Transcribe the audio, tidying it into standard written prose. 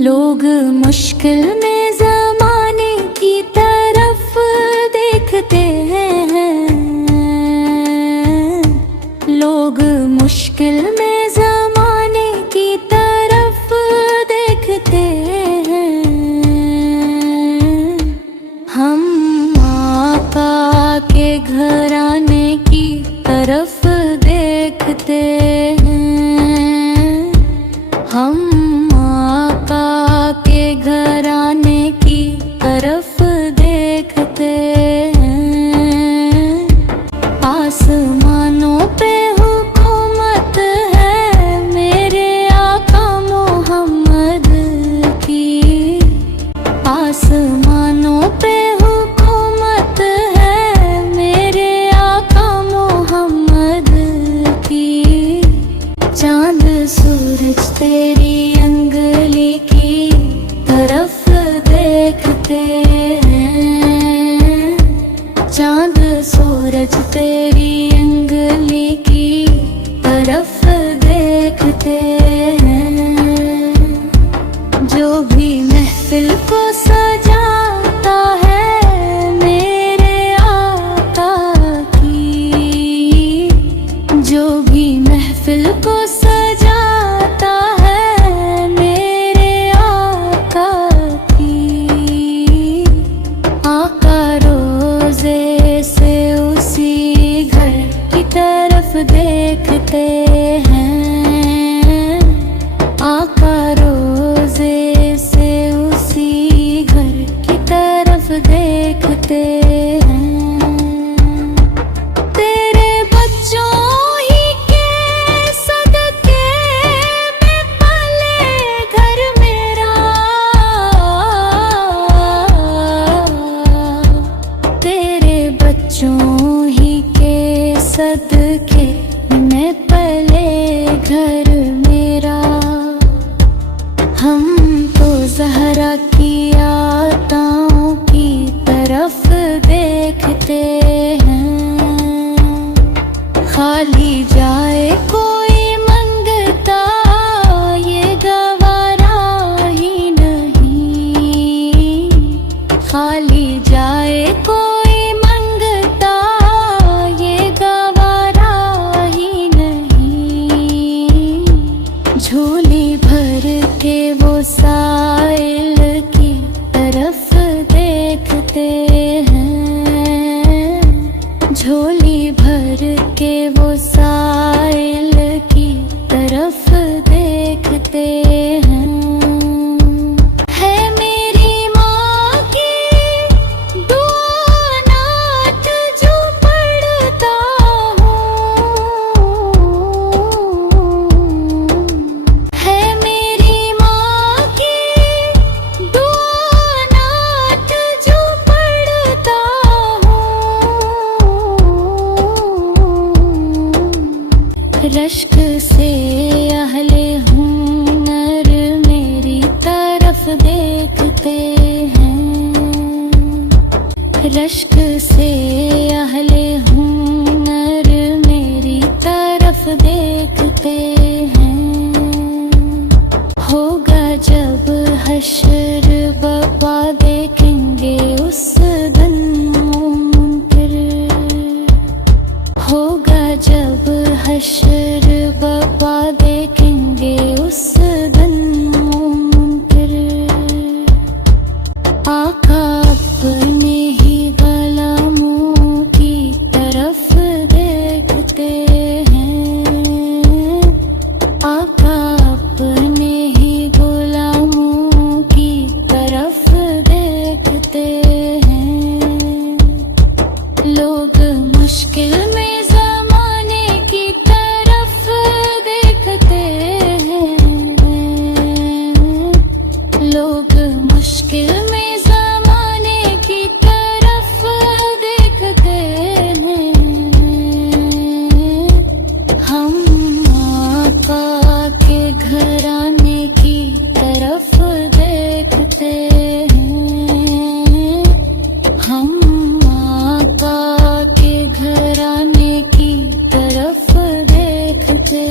लोग मुश्किल में ज़माने की तरफ देखते हैं। लोग मुश्किल में ज़माने की तरफ देखते हैं। हम आका के घराने की तरफ देखते हैं। हम के घराने की तरफ देखते हैं। आसमानों पे हुकूमत है मेरे आका मोहम्मद की। आसमानों पे हुकूमत है मेरे आका मोहम्मद की। चांद सूरज तेरी अंगली की तरफ देखते हैं। चांद सूरज तेरी अंगली की तरफ देखते हैं। जो भी महफिल को सजाता है मेरे आका की। जो भी महफिल को सजाता है मेरे आका की। आका रोज़े से उसी घर की तरफ देखते हैं। आका रोज़े से उसी घर की तरफ देखते हैं। तेरे बच्चों ही के सदके में पले घर मेरा। तेरे बच्चों ही के सदके में पले घर मेरा। हम तो ज़हरा की आताओं की तरफ देखते हैं। खाली जाए कोई मंगता ये गवारा ही नहीं। खाली जाए कोई मंगता ये गवारा ही नहीं। झोली भर के वो साइल की तरफ देखते हैं। झोली भर के वो साइल की तरफ देखते हैं। है मेरी माँ की दुआ नात जो पढ़ता हूँ। है मेरी माँ की दुआ नात जो पढ़ता हूँ। रश्क से अहले हुनर मेरी तरफ देखते हैं। रश्क से अहले हुनर मेरी तरफ देखते हैं। होगा जब हश्र बपा देखेंगे उस दिन मुनकर। होगा जब हश्र बपा देखेंगे उस दिन मुनकर। आका अपने ही गुलामों की तरफ देखते हैं। आका अपने ही गुलामों की तरफ देखते हैं। लोग मुश्किल में ज़माने की तरफ देखते हैं। लोग मुश्किल में ज़माने की तरफ देखते हैं। हम आका के घराने की तरफ देखते हैं। हम आका के घराने की तरफ देखते